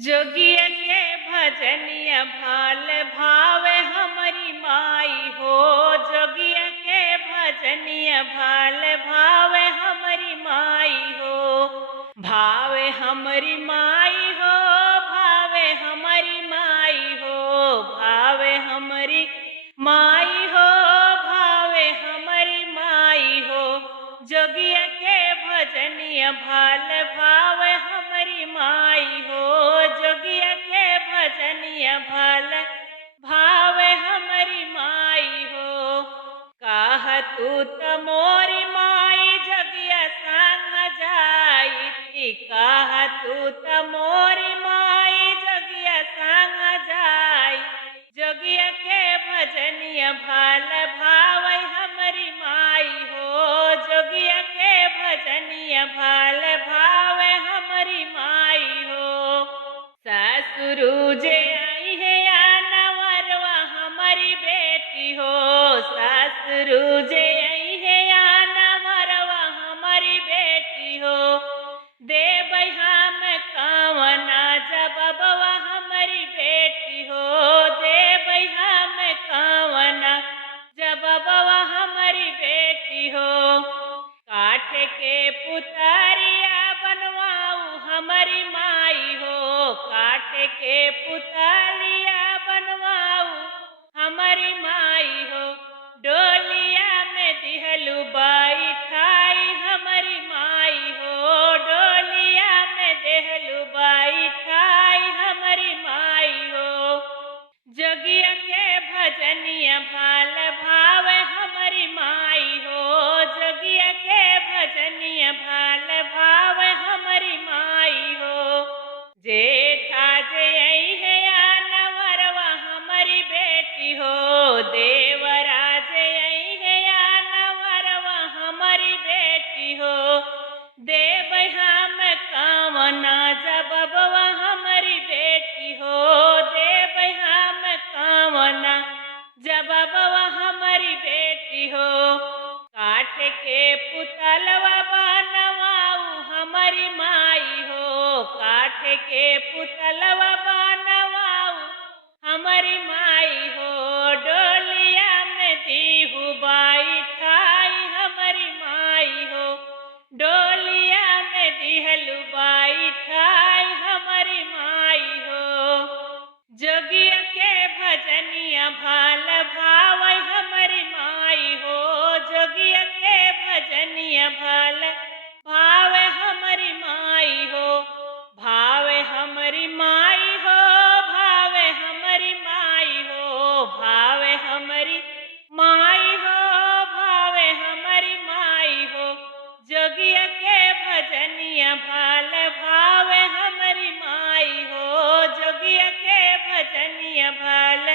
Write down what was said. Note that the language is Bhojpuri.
जोगिया के भजनिया भाल भावे हमारी माई हो। जोगिया के भजनिया भाल भावे हमारी माई हो। भावे हमारी माई हो, भावे हमारी माई हो, भावे हमारी माई हो, भावे हमारी माई हो। जोगिया के भजनिया भाल भावे हमारी माई हो। जोगिया के भजनिया भाल भावे हमारी माई हो। काह तू त मोरी माई जगिया संग जाई थी। काह तू त मोरी माई जगिया संग जाई। जोगिया के भजनिया भाल भावे हमारी माई हो। जोगिया के भजनिया भाल भावे हमारी माई हो। ससुरु जे आई है या नवरवा हमारी बेटी हो। ससुरु जे आई है या नवरवा हमारी बेटी हो। देबै हम कवना जबबवा हमारी बेटी हो। देबै हम कवना जबबवा हमारी बेटी हो। काठ के पुतरिया बनवाऊ हमारी माई हो। काठ के पुतरिया बनवाऊ हमारी माई हो। डोलिया में दिहलु बैठाई हमारी माई हो। डोलिया में देहलु बैठाई हमारी माई हो। जोगिया के भजनिया भाल भावे हमारी माई हो। जोगिया के भजनिया भाल भावे हमारी माई हो। जेठा जे आई है या नवरवा हमारी बेटी हो। देवरा जे आई है या नवरवा हमारी बेटी हो। देबै हम कवना जबबवा हमारी बेटी हो। देबै हम कवना जबबवा हमारी बेटी हो। काठ के पुतलवा बनवाऊ हमारी माई हो। काठ के पुतलवा बनवाऊ हमारी माई हो। डोलिया में दीहु बैठाई हमारी माई हो। डोलिया में दिहलु बैठाई हमारी माई हो। जोगिया के भजनिया भाल भावे हमारी माई हो। जोगिया के भजनिया भाल भावे हमारी माई हो। भावे हमारी माई हो, भावे हमारी माई हो, भावे हमारी माई हो, भावे हमारी माई हो। जोगिया के भजनिया भाल भावे हमारी माई हो। जोगिया के भजनिया भाल